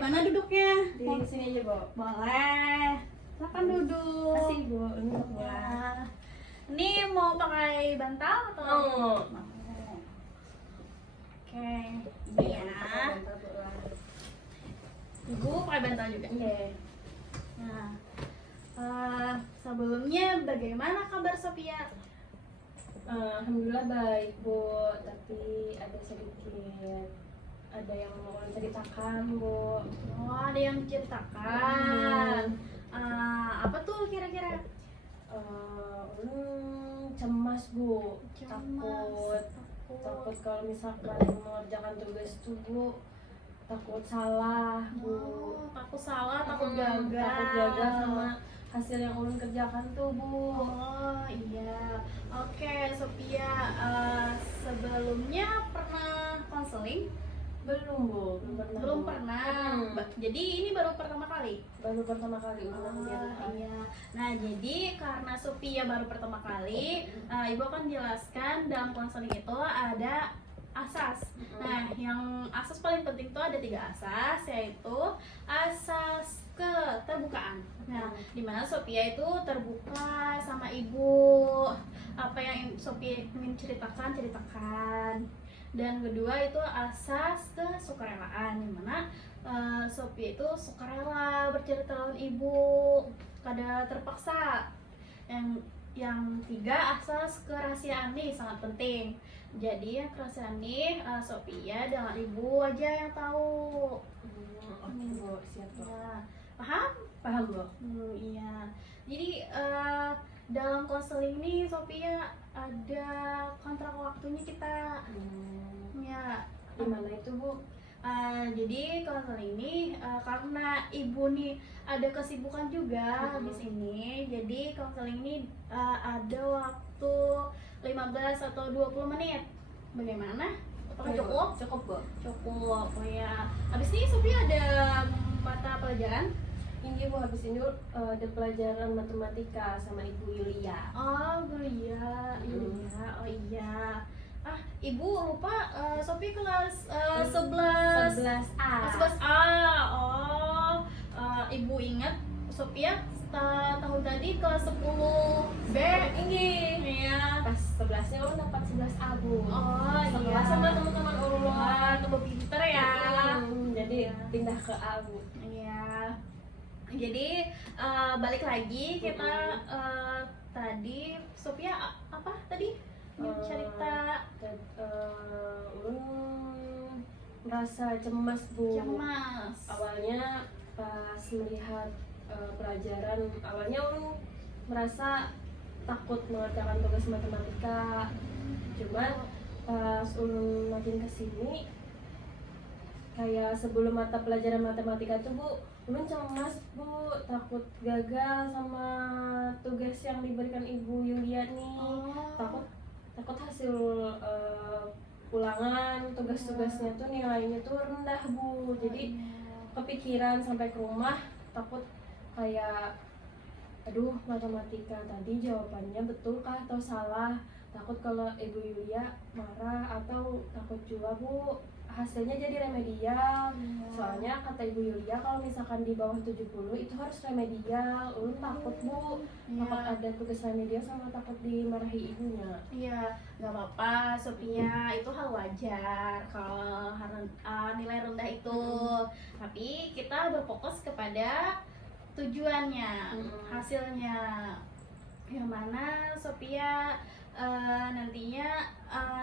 mana duduknya? Di sini aja, Bu. Boleh. Silakan duduk. Kasih, Bu. Untuk Ya. Ini mau pakai bantal atau? Mau. Oke, ini ya. Ibu pakai bantal juga. Oke. Nah, sebelumnya bagaimana kabar Sophia? Alhamdulillah baik, Bu. Tapi ada yang mau ceritakan, Bu. Oh, ada yang diceritakan. Apa tuh kira-kira? Cemas, Bu. Cemas, Takut kalau misalkan mengerjakan tugas tuh, Bu, takut salah, Bu. Oh, takut salah, takut gagal. Takut gagal sama hasil yang ulun kerjakan tuh, Bu. Oh iya, oke Sophia, sebelumnya pernah konseling? Belum, Bu. Belum pernah. Jadi ini baru pertama kali? Baru pertama kali ulun Oh, kegiatan. iya. Nah jadi karena Sophia baru pertama kali, Ibu akan jelaskan dalam konseling itu ada asas. Nah yang asas paling penting itu ada 3 asas, yaitu asas keterbukaan. Nah dimana Sophia itu terbuka sama Ibu, apa yang Sophia ingin ceritakan. Dan kedua itu asas kesukarelaan, dimana Sophia itu sukarela bercerita dengan Ibu, kada terpaksa. Yang tiga, asas kerahasiaan nih sangat penting. Jadi yang kerahasiaan nih Sophia dengan Ibu aja yang tahu. Oke, Bu. Siap, Bu. Ya, paham? Paham, Bu? Iya. Jadi dalam konseling ini Sophia ada kontrak waktunya kita. Ya. Gimana itu, Bu? Jadi konseling ini karena Ibu nih ada kesibukan juga habis ini. Jadi konseling ini ada waktu 15 atau 20 menit. Bagaimana? Apakah cukup? Cukup, Bu. Cukup. Oh ya. Habis ini Sophia ada mata pelajaran. Ini, Bu, habis ini ada pelajaran matematika sama Ibu Yulia. Oh, iya. Oh iya. Ibu lupa Sophie kelas 11 11A. 11A. Oh, Ibu ingat Sophia tahun tadi kelas 10B. Ini. Iya. Pas 11-nya ulun dapat 11A, Bu. Oh, iya. Sekelas sama teman-teman ulun. Wah, tambah pinter ya. Jadi Iya. pindah ke A, Bu. Iya. Jadi balik lagi kita tadi Sophia apa tadi? Yang cerita Ulun merasa cemas, Bu. cemas. Awalnya pas melihat pelajaran, awalnya ulun merasa takut mengerjakan tugas matematika. Cuman pas ulun makin kesini, kayak sebelum mata pelajaran matematika tuh, Bu, ulun cemas, Bu, takut gagal sama tugas yang diberikan Ibu Yulia nih. Takut hasil ulangan tugas-tugasnya tuh nilainya tuh rendah, Bu. Jadi kepikiran sampai ke rumah, takut kayak aduh, matematika tadi jawabannya betulkah atau salah. Takut kalau Ibu Yulia marah, atau takut juga, Bu, hasilnya jadi remedial. Soalnya kata Ibu Yulia kalau misalkan di bawah 70 itu harus remedial. Ulun takut, Bu. Takut ada tugas remedial sama takut dimarahi ibunya. Iya, nggak apa-apa Sophia, itu hal wajar kalau nilai rendah itu. Tapi kita berfokus kepada tujuannya, hasilnya. Yang mana Sophia nantinya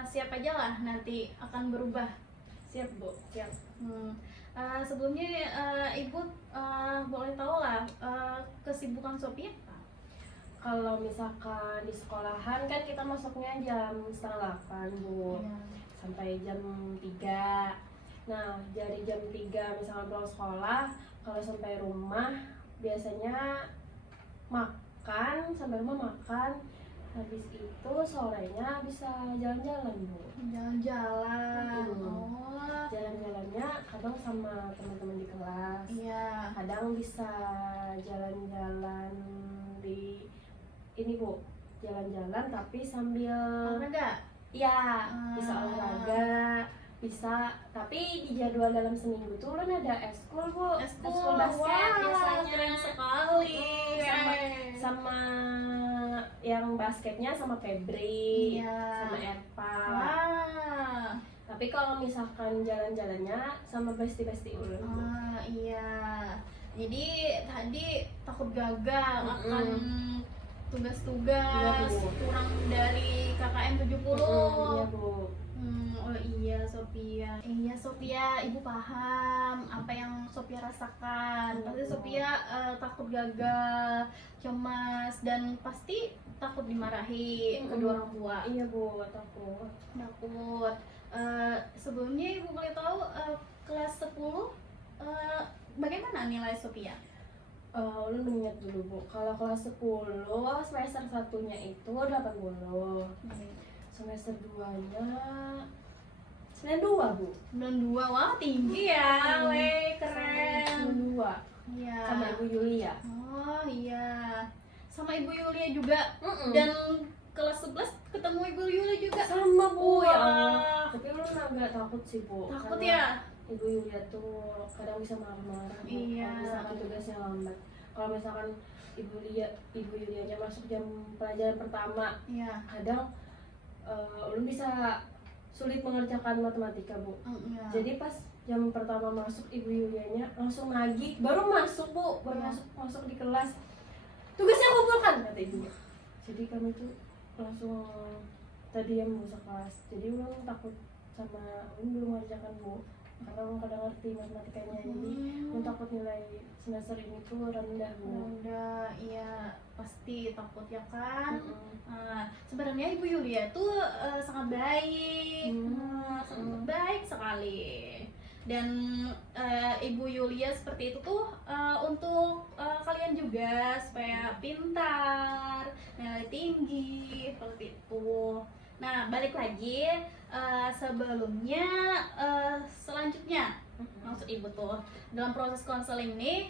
siap aja lah nanti akan berubah. Siap, Bu. Siap. Sebelumnya Ibu boleh tahu lah kesibukan Sophia apa? Kalau misalkan di sekolahan kan kita masuknya jam 7:30, Bu. Sampai jam 3. Nah, dari jam 3 misalkan pulang sekolah, kalau sampai rumah biasanya makan, sampai rumah makan. Habis itu sorenya bisa jalan-jalan, Bu. Jalan-jalan. Jalan-jalannya kadang sama teman-teman di kelas. Iya. Kadang bisa jalan-jalan di ini, Bu. Jalan-jalan tapi sambil Olahraga. iya, bisa olahraga. bisa, tapi di jadwal dalam seminggu tuh Ulun ada eskul bu, Eskul, basket wah, biasanya keren sekali. sama yang basketnya sama Febri, Iya. sama Erpa. Wah. Tapi kalau misalkan jalan-jalannya sama besti-besti Ulun bu. Iya. Jadi tadi takut gagal akan tugas-tugas Iya, Bu. kurang dari KKN 70. Iya bu. Oh iya Sophia. Iya Sophia, Ibu paham apa yang Sophia rasakan. Pasti Sophia takut gagal, cemas dan pasti takut dimarahi kedua orang tua. Iya bu, takut. Takut. Sebelumnya Ibu boleh tahu kelas 10 bagaimana nilai Sophia? Ulun mengingat dulu bu, kalau kelas 10 semester 1-nya itu 80, semester 2-nya 92 bu. 92, wah tinggi ya, weh keren. 92 Iya. sama Ibu Yulia. Oh iya, sama Ibu Yulia juga. Mm-mm. Dan kelas 11 ketemu Ibu Yulia juga. Sama bu, ya Wah. Allah. Tapi Ulun agak takut sih bu. Takut karena ya? Ibu Yulia tuh kadang bisa marah-marah bu, Iya. kalau misalkan tugasnya lambat. Kalau misalkan Ibu Yulianya masuk jam pelajaran pertama, Iya. kadang Ulun bisa sulit mengerjakan matematika bu. Iya. Jadi pas jam pertama masuk Ibu Yulianya langsung nagih, baru masuk bu, baru Iya. masuk di kelas, tugasnya kumpulkan kata ibunya. Jadi kami tuh langsung tadi yang masuk kelas. Jadi Ulun takut sama Ulun belum mengerjakan bu, karena Ulun kadang ngerti matematikanya. Jadi Ulun takut nilai semester ini tuh rendah bu. Udah, iya pasti takut ya kan. Mm-mm. Sebenarnya Ibu Yulia tuh sangat baik, sangat Hmm. baik sekali. Dan Ibu Yulia seperti itu tuh untuk kalian juga supaya pintar, nilai tinggi seperti itu. Nah balik lagi sebelumnya selanjutnya maksud ibu tuh dalam proses konseling nih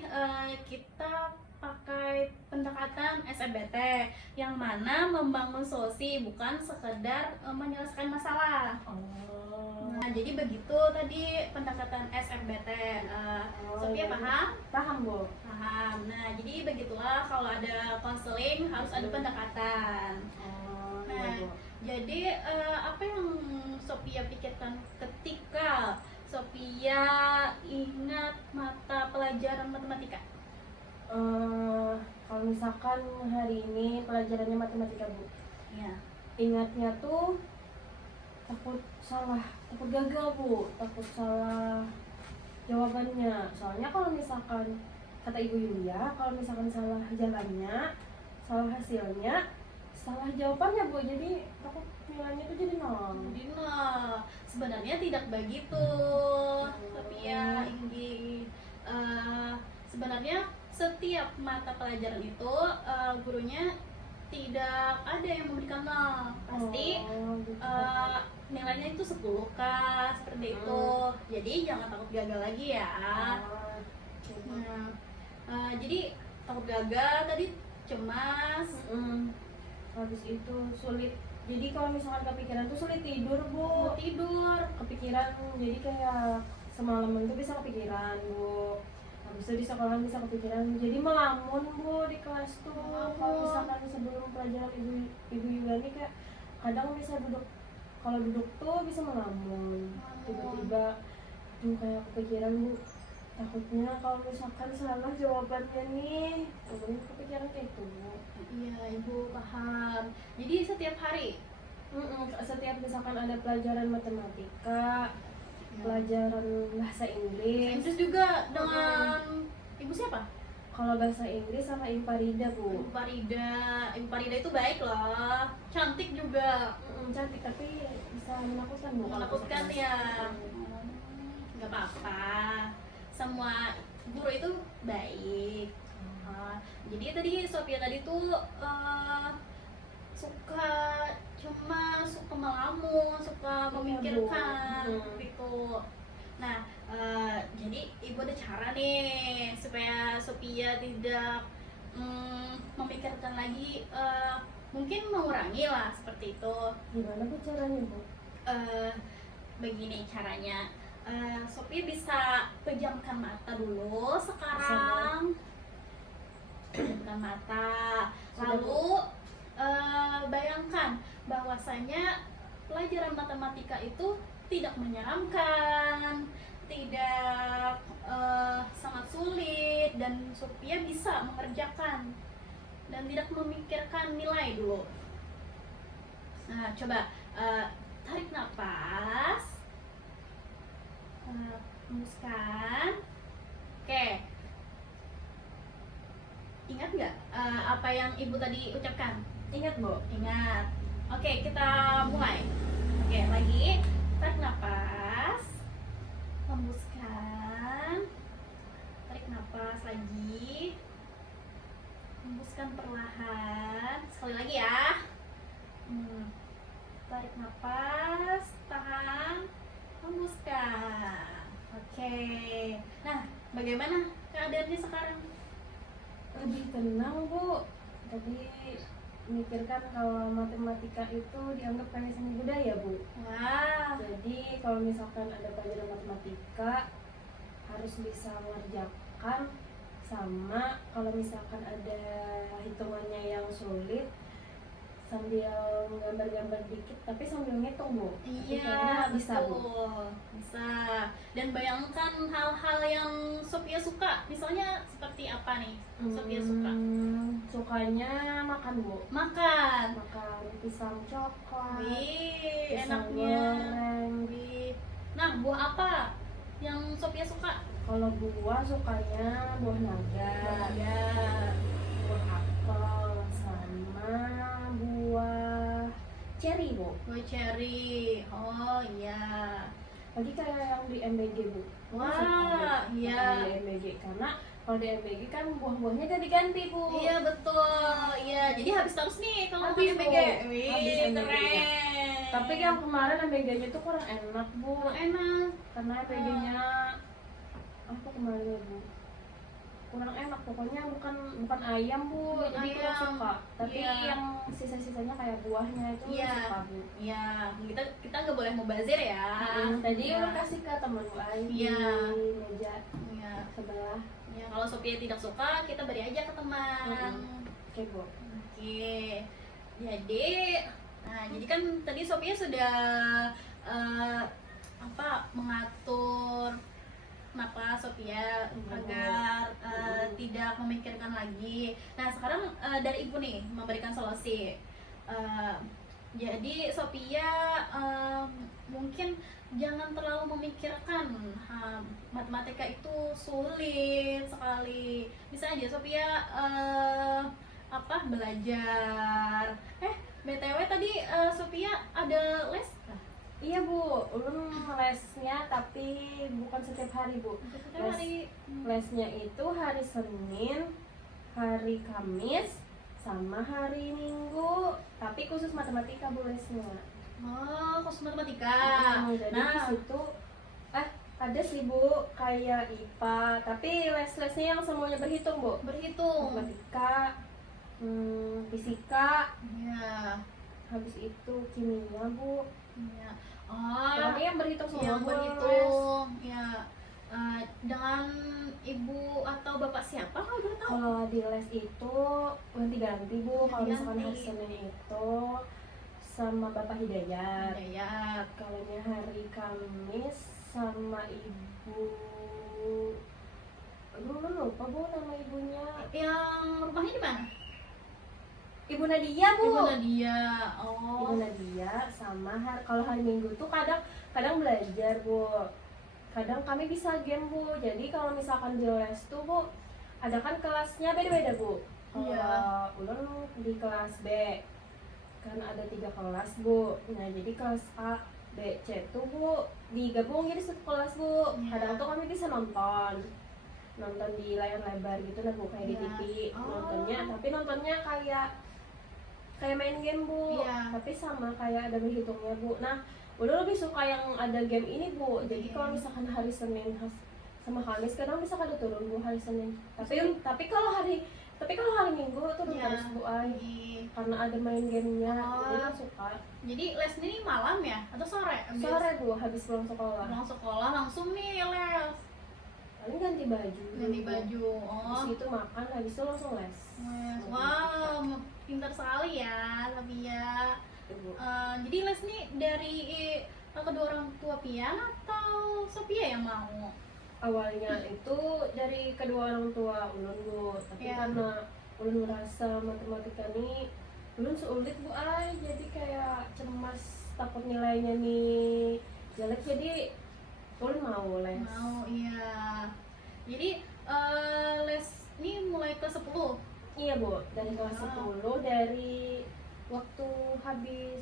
kita pakai pendekatan SMBT yang mana membangun solusi bukan sekedar menyelesaikan masalah. Nah, jadi begitu tadi pendekatan SMBT. Sophia paham? Paham bu. Paham. Nah, jadi begitulah kalau ada konseling harus ada pendekatan. Iya, Nah, Bu. jadi apa yang Sophia pikirkan ketika Sophia ingat mata pelajaran matematika? Kalau misalkan hari ini pelajarannya matematika bu, Iya. ingatnya tuh takut salah, takut gagal bu, takut salah jawabannya. Soalnya kalau misalkan kata Ibu Yulia, kalau misalkan salah jalannya, salah hasilnya, salah jawabannya bu, jadi takut nilainya tuh jadi nol. Jadi nah, sebenarnya tidak begitu, Sophia Inggi. Sebenarnya setiap mata pelajaran itu gurunya tidak ada yang memberikan nol, pasti Gitu. nilainya itu 10 kah seperti itu. Jadi jangan takut gagal lagi ya. Gitu. Nah, jadi takut gagal tadi cemas. Habis itu sulit, jadi kalau misalkan kepikiran tuh sulit tidur bu, Mau tidur. kepikiran, jadi kayak semalaman itu bisa kepikiran bu, habis itu di sekolah bisa kepikiran, jadi melamun bu di kelas tuh. Kalau misalkan sebelum pelajaran ibu Yulani kayak kadang bisa duduk, kalau duduk tuh bisa melamun, tiba-tiba tuh kayak kepikiran bu, takutnya kalau misalkan salah jawabannya nih, kemudian kepikiran kayak itu bu. Iya, ibu paham. Jadi setiap hari. Setiap misalkan ada pelajaran matematika, pelajaran bahasa Inggris. Inggris juga dengan ibu siapa? Kalau bahasa Inggris sama Ibu Farida bu. Ibu Farida. Ibu Farida itu baik loh, cantik juga. Cantik tapi bisa menakutkan bu. kalau Menakutkan misalkan. ya. Nggak apa-apa. Semua guru itu baik. Jadi tadi Sophia tadi tuh suka cemas, suka melamun, suka memikirkan gitu. Nah, jadi ibu ada cara nih supaya Sophia tidak memikirkan lagi, mungkin mengurangi lah seperti itu. Gimana bu caranya bu? begini caranya. Sophia bisa pejamkan mata dulu sekarang. Pejamkan mata. Lalu bayangkan bahwasanya pelajaran matematika itu tidak menyeramkan, tidak sangat sulit, dan Sophia bisa mengerjakan dan tidak memikirkan nilai dulu. Nah, coba tarik nafas, hembuskan. Oke, ingat nggak apa yang ibu tadi ucapkan? Ingat Bu? Ingat. Oke, kita mulai. Oke, lagi tarik nafas, hembuskan, tarik nafas lagi, hembuskan perlahan. Sekali lagi ya. Tarik nafas, tahan, hembuskan. Oke. Nah, bagaimana keadaannya sekarang? Lebih tenang Bu. Tadi mikirkan kalau matematika itu dianggap kayak seni budaya Bu. Wah, Jadi kalau misalkan ada pelajaran matematika harus bisa mengerjakan, sama kalau misalkan ada hitungannya yang sulit sambil gambar-gambar dikit tapi sambil ngitung Bu. Tapi kayaknya iya, bisa Bu. betul. Bisa. Dan bayangkan hal-hal yang Sophia suka. Misalnya seperti apa nih? Sophia suka Sukanya makan Bu. makan. Makan pisang coklat, Wih, pisang enaknya. goreng. Wih. Nah, buah apa yang Sophia suka? Kalau buah sukanya buah naga, Ya. buah apel, sama buah cherry Bu. Buah cherry. Oh iya. Lagi kayak yang di MBG Bu. Wah, Suka, Bu, iya. makan di MBG karena kalau di MBG kan buah-buahnya ganti-ganti Bu. Iya betul. Iya, jadi habis terus nih kalau Habis, makan MBG. Bu. Wih, Habis MBG -nya. keren. Tapi yang kemarin MBG-nya tuh kurang enak Bu. enak. Karena MBG-nya apa kemarin ya Bu? Kurang enak, pokoknya bukan ayam Bu, Bukan jadi kurang ayam. suka. Tapi Iya. yang sisa-sisanya kayak buahnya itu Iya. suka Bu. Iya, kita nggak boleh mubazir ya. Tadi Iya. udah kasih ke temen Bu Ai di Iya. meja Iya. sebelah. Ya, kalau Sophia tidak suka, kita beri aja ke teman. Oke Bu. Oke. Jadi, jadi kan tadi Sophia sudah mengatur kenapa Sophia agar tidak memikirkan lagi. Nah, sekarang dari Ibu nih memberikan solusi. Jadi Sophia mungkin jangan terlalu memikirkan matematika itu sulit sekali. Bisa aja Sophia belajar. BTW tadi Sophia ada les kah? Iya Bu, ulun lesnya tapi bukan setiap hari Bu. Setiap hari. Lesnya itu hari Senin, hari Kamis, sama hari Minggu. Tapi khusus matematika Bu lesnya. Oh, khusus matematika. Jadi di Nah, situ ada sih Bu kayak IPA, tapi les-lesnya yang semuanya berhitung Bu. berhitung. Matematika, fisika, Ya. habis itu kimia Bu. Ya. Oh, Pokoknya yang berhitung semua yang Bu, les. berhitung. Ya. Dengan ibu atau bapak siapa kalau boleh tahu? Kalau di les itu ganti-ganti Bu. Kalau misalkan hari Ganti-ganti. Senin itu sama Bapak Hidayat. Ya. Kalau hari Kamis sama Ibu, aduh lupa Bu nama ibunya. Yang rumahnya di mana? Ibu Nadia Bu. Ibu Nadia. Oh. Ibu Nadia sama kalau hari Minggu tuh kadang belajar Bu. Kadang kami bisa game Bu. Jadi kalau misalkan di les tuh Bu, ada kan kelasnya beda-beda Bu. Iya. Kalau ulun di kelas B kan ada 3 kelas Bu. Nah jadi kelas A, B, C tuh Bu digabung jadi satu kelas Bu. Iya. Kadang tuh kami bisa nonton di layar lebar gitu lah Bu, kayak di Iya. TV Oh. nontonnya kayak main game Bu. Iya. Tapi sama kayak ada berhitungnya Bu. Nah udah lebih suka yang ada game ini Bu. Jadi Iya. kalau misalkan hari Senin sama Kamis kadang bisa kada turun Bu hari Senin. Tapi kalau hari Tapi kalau hari Minggu turun Iya. terus Bu Ai. Iya. Karena ada main gamenya, Oh. jadi kan suka. Jadi les ini malam ya atau sore? Sore Bu, habis pulang sekolah. Pulang sekolah langsung nih les. Paling ganti baju. Ganti Bu. baju. Oh. Habis itu makan, habis itu langsung les. Les. Wow, pintar sekali ya, Sophia. Itu, Bu. Jadi les nih dari kedua orang tua Pian atau Sophia yang mau? Awalnya itu dari kedua orang tua Ulun Bu, tapi Iya. karena Ulun merasa matematika ini Ulun sulit Bu Ai, jadi kayak cemas takut nilainya nih jelek, jadi Ulun mau les. Mau, iya. Jadi les ini mulai ke 10. Iya Bu, dari kelas Wow. 10, dari waktu habis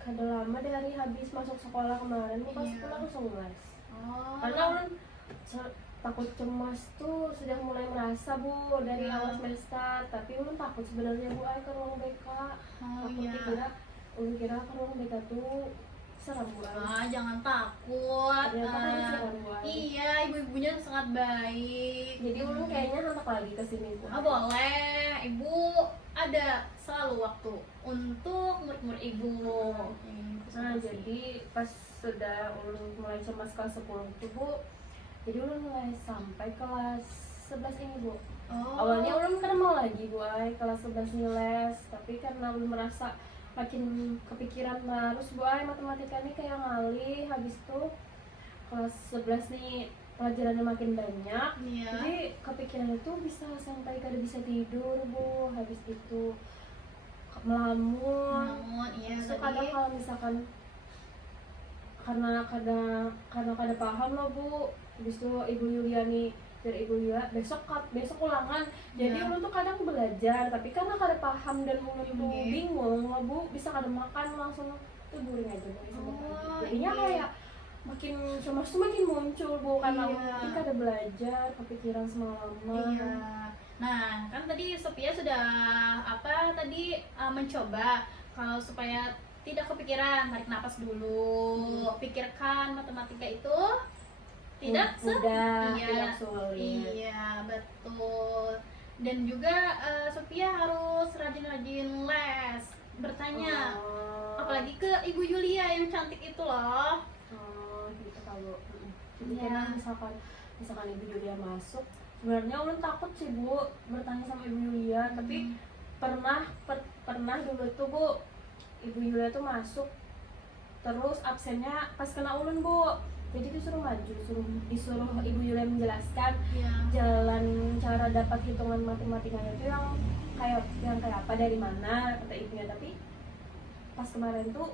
kada lama dari habis masuk sekolah kemarin Bu, pas Iya. pulang langsung les. Oh. Karena Ulun takut cemas tuh sudah mulai merasa Bu dari Iya. awal semester, tapi Ulun takut sebenarnya Bu Ai ke ruang BK. Oh Takut iya. Ulun kira ke ruang BK tuh seram Bu Ai. Jangan takut. Ternyata kan seram Bu Ai. Iya, ibu-ibunya sangat baik. Jadi Ulun kayaknya hantar lagi ke sini Bu Ai. Boleh, ibu ada selalu waktu untuk murid-murid ibu. Nah, jadi pas sudah Ulun mulai cemas kelas 10 tuh Bu, jadi Ulun mulai sampai kelas 11 ini Bu. Oh. Awalnya Ulun kan mau lagi Bu Ai kelas 11 nih les, tapi karena Ulun merasa makin kepikiran terus Bu Ai matematika ini kayak ngalih, habis itu kelas 11 nih pelajarannya makin banyak. Iya. Jadi kepikiran itu bisa sampai kada bisa tidur Bu, habis itu melamun. Namun iya So, tadi. kadang kalau misalkan karena kada paham loh Bu, habis itu Ibu Yuliani dari Ibu Yulia besok ulangan, jadi Ya. Ulun tuh kadang belajar tapi karena kada paham dan Ulun tuh Oke. bingung loh Bu, bisa kada makan langsung tidurin aja Bu, Oh, jadinya iya. kayak makin cemas tuh makin muncul Bu, karena Iya. Ulun tuh kada belajar, kepikiran semalaman. Iya. Nah, kan tadi Sophia sudah mencoba kalau supaya tidak kepikiran, tarik napas dulu. Pikirkan matematika itu tidak mudah, iya, tidak sulit. iya, betul. Dan juga Sophia harus rajin-rajin les, bertanya. Oh. Apalagi ke Ibu Yulia yang cantik itu loh. Oh, gitu kalau. Jadi Iya. karena misalkan Ibu Yulia masuk, sebenarnya Ulun takut sih Bu bertanya sama Ibu Yulia, tapi pernah dulu tuh Bu, Ibu Yulia tuh masuk terus absennya pas kena Ulun Bu, jadi disuruh maju, disuruh Ibu Yulia menjelaskan Iya. jalan cara dapat hitungan matematikanya itu yang kayak apa, dari mana, kata ibunya. Tapi pas kemarin tuh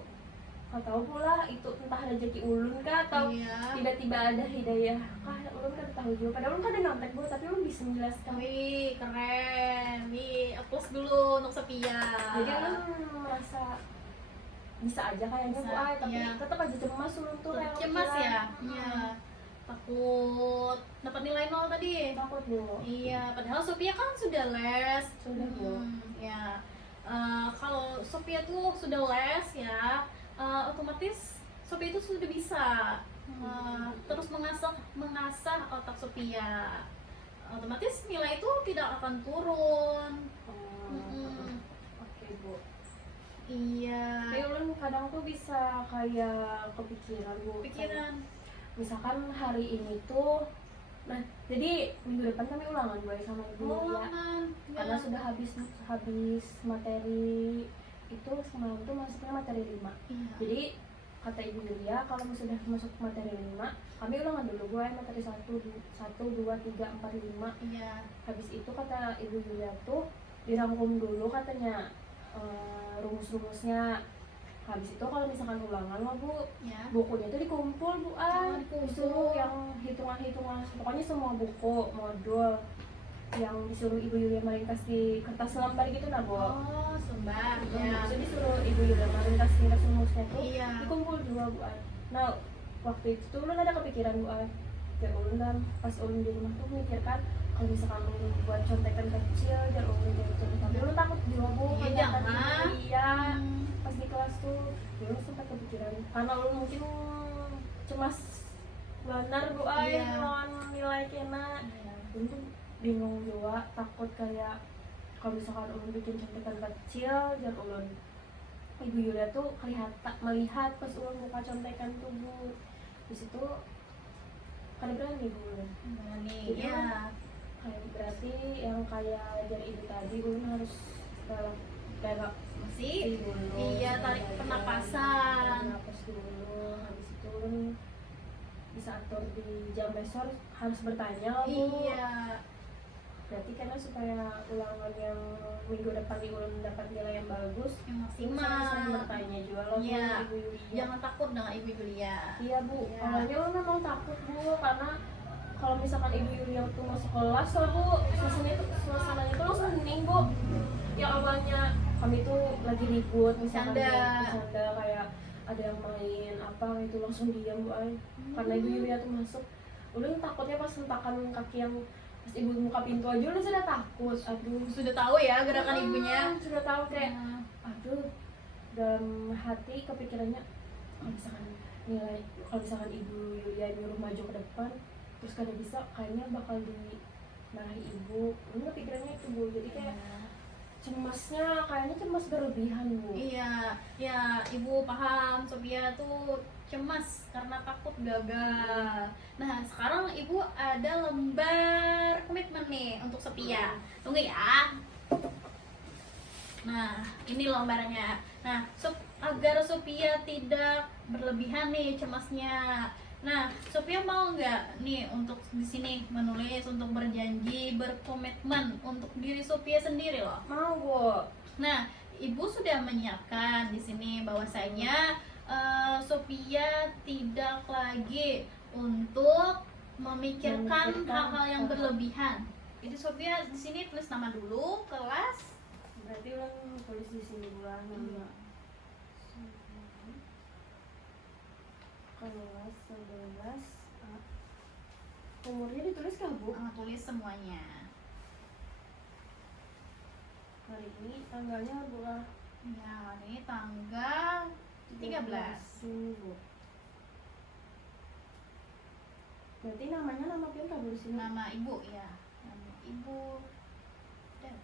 nggak tahu pula itu entah rezeki Ulun kah atau Iya. tiba-tiba ada hidayah kah, Ulun kan tahu juga, padahal Ulun kan ada nontek Bu, tapi Ulun bisa menjelaskan. Wih, keren. Nih, applause dulu untuk Sophia. Jadi Ulun merasa bisa aja kayaknya Bu Bisa, Ai, tapi iya. tetap aja cemas Ulun tuh kayak cemas kepikiran. ya? Iya. Takut dapat nilai 0 tadi. Takut Bu. Iya, padahal Sophia kan sudah les. Sudah, Bu. Ya. Kalau Sophia tuh sudah les ya, otomatis Sophia itu sudah bisa terus mengasah otak Sophia. Otomatis nilai itu tidak akan turun. Oke Bu. Iya. Tapi Ulun kadang tuh bisa kayak kepikiran Bu. Pikiran. Misalkan hari ini tuh, nah jadi minggu depan kami ulangan boy sama Ibu Yulia. Ulangan. Karena sudah habis materi itu, semalam tuh masuknya materi 5. Iya. Jadi kata Ibu Yulia kalau sudah masuk materi 5, kami ulangan dulu gue materi 1, 2, 3, 4, 5. Iya. Habis itu kata Ibu Yulia tuh dirangkum dulu katanya rumus-rumusnya. Habis itu kalau misalkan ulangan lah Bu, Ya. bukunya tuh dikumpul Bu Dikumpul. disuruh yang hitungan-hitungan, pokoknya semua buku, modul yang disuruh Ibu Yulia meringkas di kertas lembar gitu nah Bu. Oh, sumbar. Ya. Jadi disuruh Ibu Yulia meringkas rumusnya tuh Iya. dikumpul dua Bu. Nah waktu itu tuh Ulun ada kepikiran Bu, ya Ulun kan pas Ulun di rumah tuh mikirkan kalau misalkan Ulun buat contekan kecil dan Ulun gitu, tapi Ulun takut juga Bu, Iya, kayak jangan. tadi Iya Hmm. pas di kelas tuh Ulun sempat kepikiran karena Ulun mungkin cemas benar Bu Iya. lawan nilai kena. Iya. Ulun tuh bingung juga, takut kayak kalau misalkan ulun bikin contekan kecil dan ulun Ibu Yulia tuh melihat pas ulun buka contekan tuh Bu, di situ kan berani Bu ulun. Berani. Jadi Ya. kayak berarti yang kayak dari ibu tadi ulun harus belok Masih. dulu, Iya, tarik pernapasan. napas dulu, habis itu ulun bisa atur di jam besok harus bertanya Bu. Iya. Berarti karena supaya ulangan yang minggu depan ulun dapat nilai yang bagus, Yang ini saya maksimal. bertanya juga loh Bu, Iya. Ibu Yulia. Jangan takut dengan Ibu Yulia. Iya Bu, Iya. awalnya ulun memang takut Bu, karena kalau misalkan Ibu Yulia tuh masuk kelas loh Bu, suasananya tuh langsung hening Bu. Yang awalnya kami tuh lagi ribut, misalkan bercanda kayak ada yang main apa itu langsung diam Bu ay. Karena Ibu Yulia tuh masuk, ulun takutnya pas hentakan kaki yang pas ibu buka pintu aja ulun sudah takut. Aduh, Sudah tahu ya gerakan ibunya. sudah tahu kayak Nah, aduh, dalam hati kepikirannya kalau misalkan Ibu Yulia nyuruh maju ke depan terus kada bisa, kayaknya bakal dimarahi ibu. Ini kepikirannya itu Bu, jadi kayak cemasnya kayaknya cemas berlebihan Bu. iya, ya Ibu paham. Sophia tuh cemas karena takut gagal. Nah, sekarang Ibu ada lembar komitmen nih untuk Sophia. Tunggu ya. Nah, ini lembarnya. Nah, agar Sophia tidak berlebihan nih cemasnya. Nah, Sophia mau nggak nih untuk di sini menulis untuk berjanji berkomitmen untuk diri Sophia sendiri loh. Mau Bu. Nah, Ibu sudah menyiapkan di sini bahwasanya Sophia tidak lagi untuk memikirkan hal-hal yang berlebihan. Jadi Sophia di sini tulis nama dulu, kelas. Berarti ulun tulis di sini Bu nama. Kelas 11 A. Umurnya ditulis kah Bu? Tulis semuanya. Hari ini tanggalnya Bu. Ya, ini tanggal 13. Sini Bu. Berarti namanya nama pion kah Bu di sini? Nama Ibu ya. Nama Ibu. Dan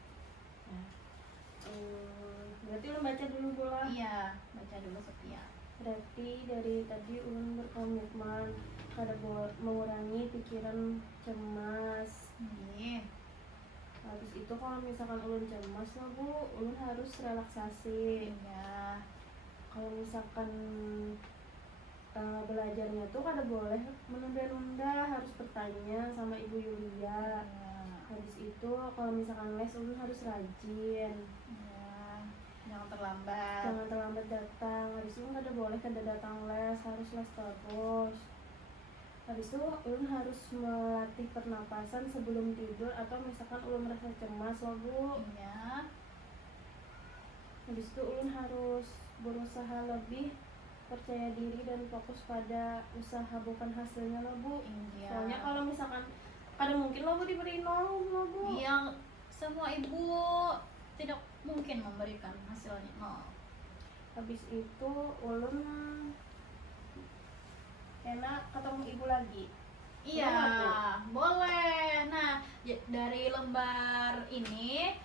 Berarti ulun baca dulu Bu lah. iya, baca dulu Sophia. Berarti dari tadi ulun berkomitmen kada mengurangi pikiran cemas. Nih. Habis itu kalau misalkan ulun cemas lah Bu, ulun harus relaksasi. Iya. Kalau misalkan belajarnya tuh kada boleh menunda-nunda, harus bertanya sama Ibu Yulia. Habis itu kalau misalkan les ulun harus rajin. Ya, jangan terlambat. Jangan terlambat datang. Habis itu kada boleh kada datang les, harus les terus. Habis itu ulun harus melatih pernapasan sebelum tidur atau misalkan ulun merasa cemas loh Bu. Iya. Habis itu ulun harus berusaha lebih percaya diri dan fokus pada usaha bukan hasilnya loh Bu. Iya. Soalnya kalau misalkan kada mungkin loh Bu diberi nol loh Bu. Yang semua ibu tidak mungkin memberikan hasilnya nol. Habis itu ulun enak ketemu ibu lagi. Iya, Boleh, boleh. Nah, dari lembar ini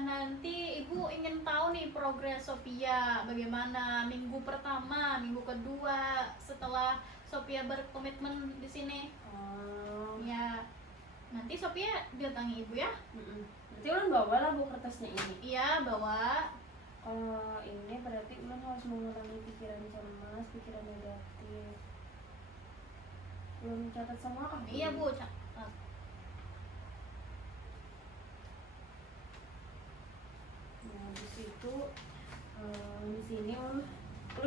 nanti ibu ingin tahu nih progres Sophia bagaimana minggu pertama, minggu kedua setelah Sophia berkomitmen di sini. Ya, nanti Sophia datangi ibu ya. Berarti ulun bawa lah Bu kertasnya ini. Iya, bawa. Kalau ini berarti ulun harus mengurangi pikiran cemas, pikiran negatif. Belum catat semua kah? Iya Bu, catat. Nah, di situ di sini ulun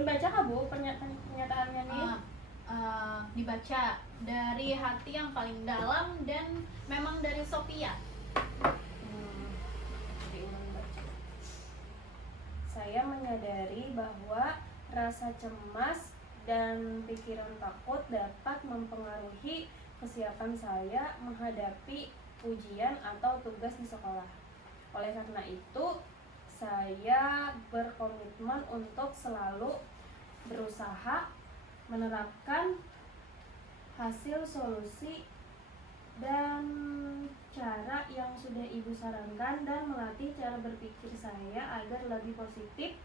baca kah Bu pernyataannya nih? Dibaca dari hati yang paling dalam dan memang dari Sophia. Jadi ulun baca. Saya menyadari bahwa rasa cemas dan pikiran takut dapat mempengaruhi kesiapan saya menghadapi ujian atau tugas di sekolah. Oleh karena itu, saya berkomitmen untuk selalu berusaha menerapkan hasil solusi dan cara yang sudah ibu sarankan dan melatih cara berpikir saya agar lebih positif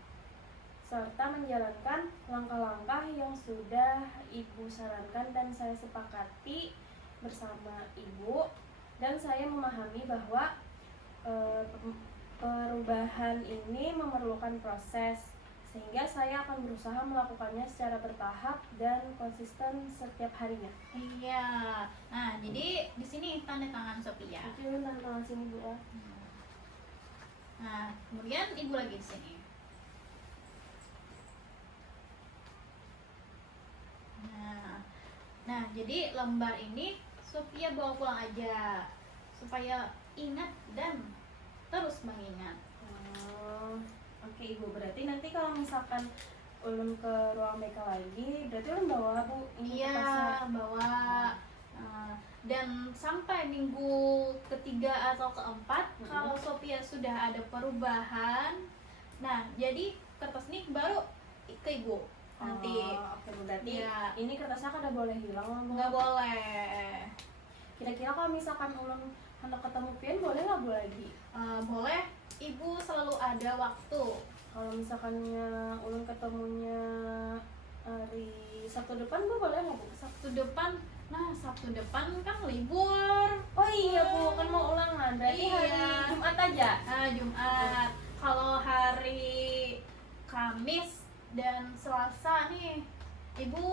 serta menjalankan langkah-langkah yang sudah ibu sarankan dan saya sepakati bersama ibu, dan saya memahami bahwa eh, perubahan ini memerlukan proses, sehingga saya akan berusaha melakukannya secara bertahap dan konsisten setiap harinya. Iya. Nah, jadi di sini tanda tangan Sophia. Itu tantangan sini bu ya. Nah, kemudian ibu lagi di sini. Nah, jadi lembar ini Sophia bawa pulang aja supaya ingat dan terus mengingat. Oke ibu, berarti nanti kalau misalkan ulun ke ruang BK lagi, berarti ulun bawa bu ini Iya, kertasnya? bawa. Dan sampai minggu ketiga atau keempat, kalau Sophia sudah ada perubahan, nah jadi kertas ini baru ke ibu nanti. Oke bu, berarti Iya. ini kertasnya kada boleh hilang lah bu. Nggak boleh. Kira-kira kalau misalkan ulun hendak ketemu pian, boleh nggak bu lagi? Boleh, ibu selalu ada waktu. Kalau misalkannya ulun ketemunya hari Sabtu depan, bu boleh nggak bu? Sabtu depan, nah Sabtu depan kan libur. Oh iya bu, kan mau ulangan, berarti Iya. hari Jumat aja? Jumat. Kalau hari Kamis dan Selasa nih, ibu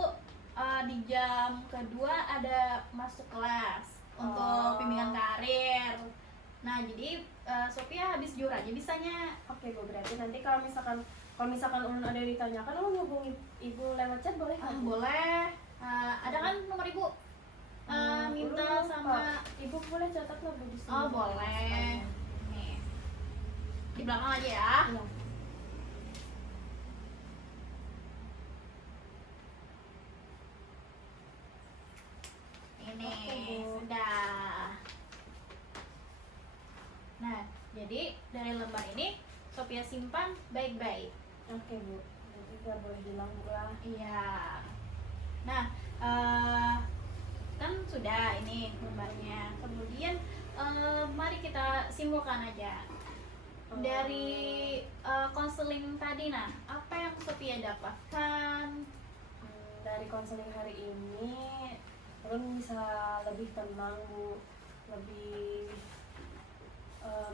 di jam kedua ada masuk kelas untuk bimbingan karir. Nah, jadi Sophia habis jujur aja bisanya. Oke bu, berarti nanti kalau misalkan ulun ada yang ditanyakan, ulun hubungi ibu lewat chat boleh nggak bu? Boleh. Ada kan nomor ibu? Minta Ulun lupa. sama. Ibu boleh catat lah bu di sini. Oh, boleh. Nih. Di belakang aja ya. Iya. Ini Oke, Bu. sudah. Nah, jadi dari lembar ini Sophia simpan baik-baik. Oke bu, berarti nggak boleh hilang bu lah. Iya. Nah, kan sudah ini lembarnya. Kemudian mari kita simpulkan aja. Dari konseling tadi, nah apa yang Sophia dapatkan? Dari konseling hari ini, ulun bisa lebih tenang bu, lebih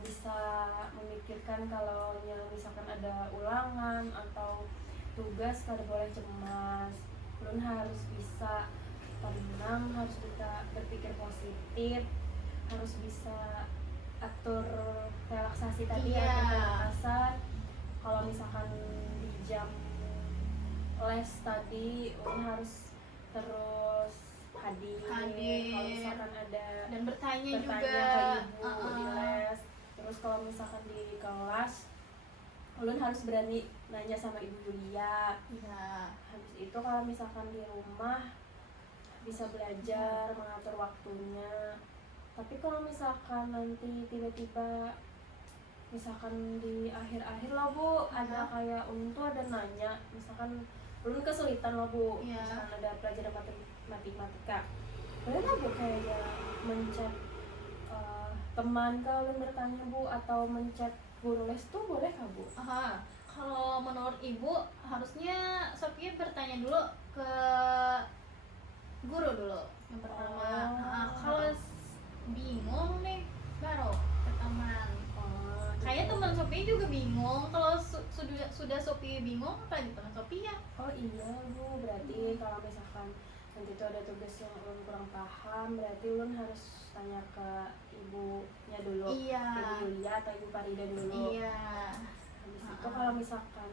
bisa memikirkan kalau misalkan ada ulangan atau tugas kada boleh cemas. Ulun harus bisa tenang, harus bisa berpikir positif, harus bisa atur relaksasi tadi, Iya. atur pernapasan. Kalau misalkan di jam les tadi ulun harus terus hadir. Kalau misalkan ada Dan bertanya juga ke ibu di les. Terus kalau misalkan di kelas ulun harus berani nanya sama ibu Yulia. Iya. Habis itu kalau misalkan di rumah bisa belajar mengatur waktunya. Tapi kalau misalkan nanti tiba-tiba misalkan di akhir-akhir lah bu, ada kayak ulun tuh ada nanya, misalkan ulun kesulitan lah bu, Iya. misalkan ada pelajaran matematika, boleh nggak bu kayak mencet teman kalau ulun bertanya bu, atau mencet guru les tuh boleh nggak bu? Kalau menurut ibu harusnya Sophia bertanya dulu ke guru dulu yang pertama. Kalau bingung nih baru ke teman. Kayaknya teman Sophia juga bingung. Kalau sudah Sophia bingung, apalagi teman Sophia. Oh iya bu, berarti kalau misalkan nanti tuh ada tugas yang ulun kurang paham, berarti ulun harus tanya ke ibunya dulu. Iya. Ibu Yulia atau ibu Farida dulu. Iya. Habis itu kalau misalkan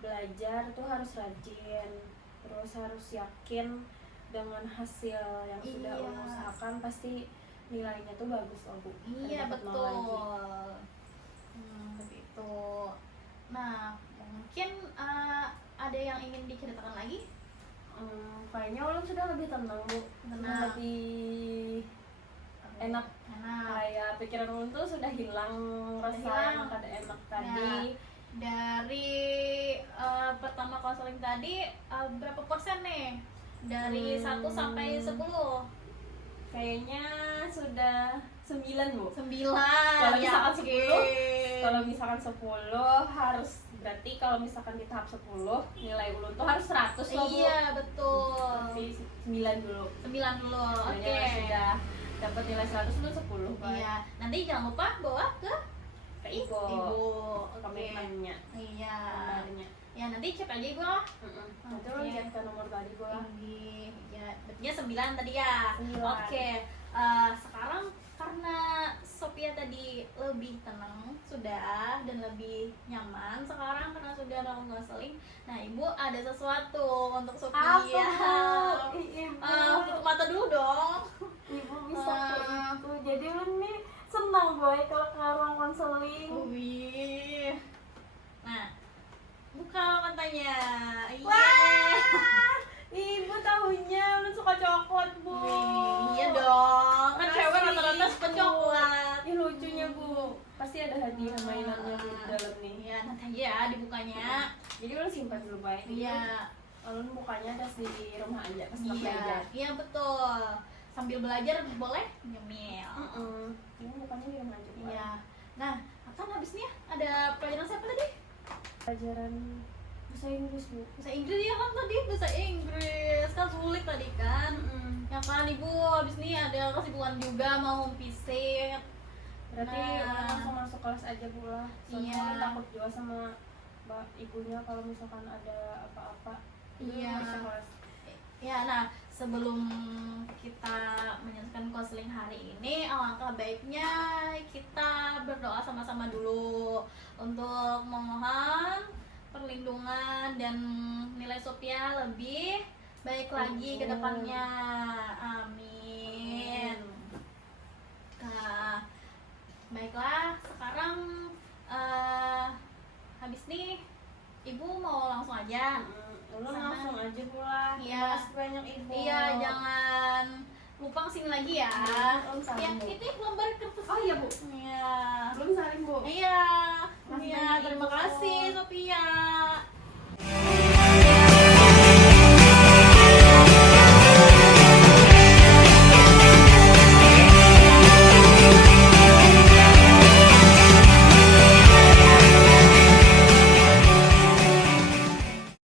belajar tuh harus rajin, terus harus yakin dengan hasil yang sudah Iya. ulun usahakan, pasti nilainya tuh bagus loh bu. Iya, Dapat nol lagi. betul. Begitu. Nah, mungkin ada yang ingin diceritakan lagi? Kayaknya ulun sudah lebih tenang bu, sudah lebih enak. Kayak pikiran ulun tuh sudah hilang rasa yang kada enak tadi. Dari pertama konseling tadi berapa persen nih? Dari 1 sampai 10? Kayaknya sudah 9 Bu. 9. Kalau Ya, misalkan oke. 10, kalau misalkan 10 harus, berarti kalau misalkan di tahap 10 nilai ulun tuh harus 100 loh Bu. Iya, betul. Berarti 9 dulu. 9 dulu. Oke. Oke. Sudah dapat nilai 100 itu 10 Pak. Iya, nanti jangan lupa bawa ke Ke Ibu. Ibu. Oke. Komitmennya. Iya. Kabarnya. Ya, nanti cek aja Ibu lah. Nanti Oke. lo lihat ke nomor tadi Bu lah. Tinggi. Ya, berarti 9 tadi ya. 9. Oke. Sekarang karena Sophia tadi lebih tenang sudah dan lebih nyaman sekarang karena sudah melakukan konseling. Nah, Ibu ada sesuatu untuk Sophia. Apa? Ibu. Tutup mata dulu dong. Ibu bisa kayak Ah. gitu. Jadi lu nih senang boy kalau ke ruang konseling. Wih. Nah, buka matanya. Iya. Wah, ibu tahunya lu suka coklat Bu. Wih, iya dong. Kan Makasih, cewek rata-rata suka Ibu. coklat. Ih lucunya Bu. Pasti ada hadiah mainannya Bu di dalam nih. Iya, nanti aja ya dibukanya. Jadi lu simpan dulu baik. Iya. Lalu bukanya ada di rumah aja pas Iya, belajar. iya betul. Sambil belajar boleh nyemil. Ini bukanya di rumah aja. Bu. Iya. Nah, kan habis nih ada pelajaran siapa tadi? Pelajaran bahasa Inggris Bu. Bahasa Inggris ya kan tadi bahasa Inggris kan sulit tadi kan. Ya kan Ibu habis nih ada kesibukan juga mau home visit. Berarti Nah. langsung masuk kelas aja Bu lah. Soalnya Iya. kan takut juga sama mbak ibunya kalau misalkan ada apa-apa. Iya. Masuk kelas. Ya, nah sebelum kita menyelesaikan konseling hari ini, alangkah baiknya kita berdoa sama-sama dulu untuk memohon perlindungan dan nilai Sophia lebih baik lagi ke depannya. Amin. Nah, baiklah, sekarang habis nih Ibu mau langsung aja. Lu Sama. langsung aja pulang. Iya. Terima kasih banyak Ibu. Iya, jangan lupa kesini lagi ya. Belum Ya, saling Bu. itu lembar kertas. Oh iya Bu. Iya. Belum saling Bu. Iya. Makasih Iya, banyak, terima Ibu. kasih Sophia.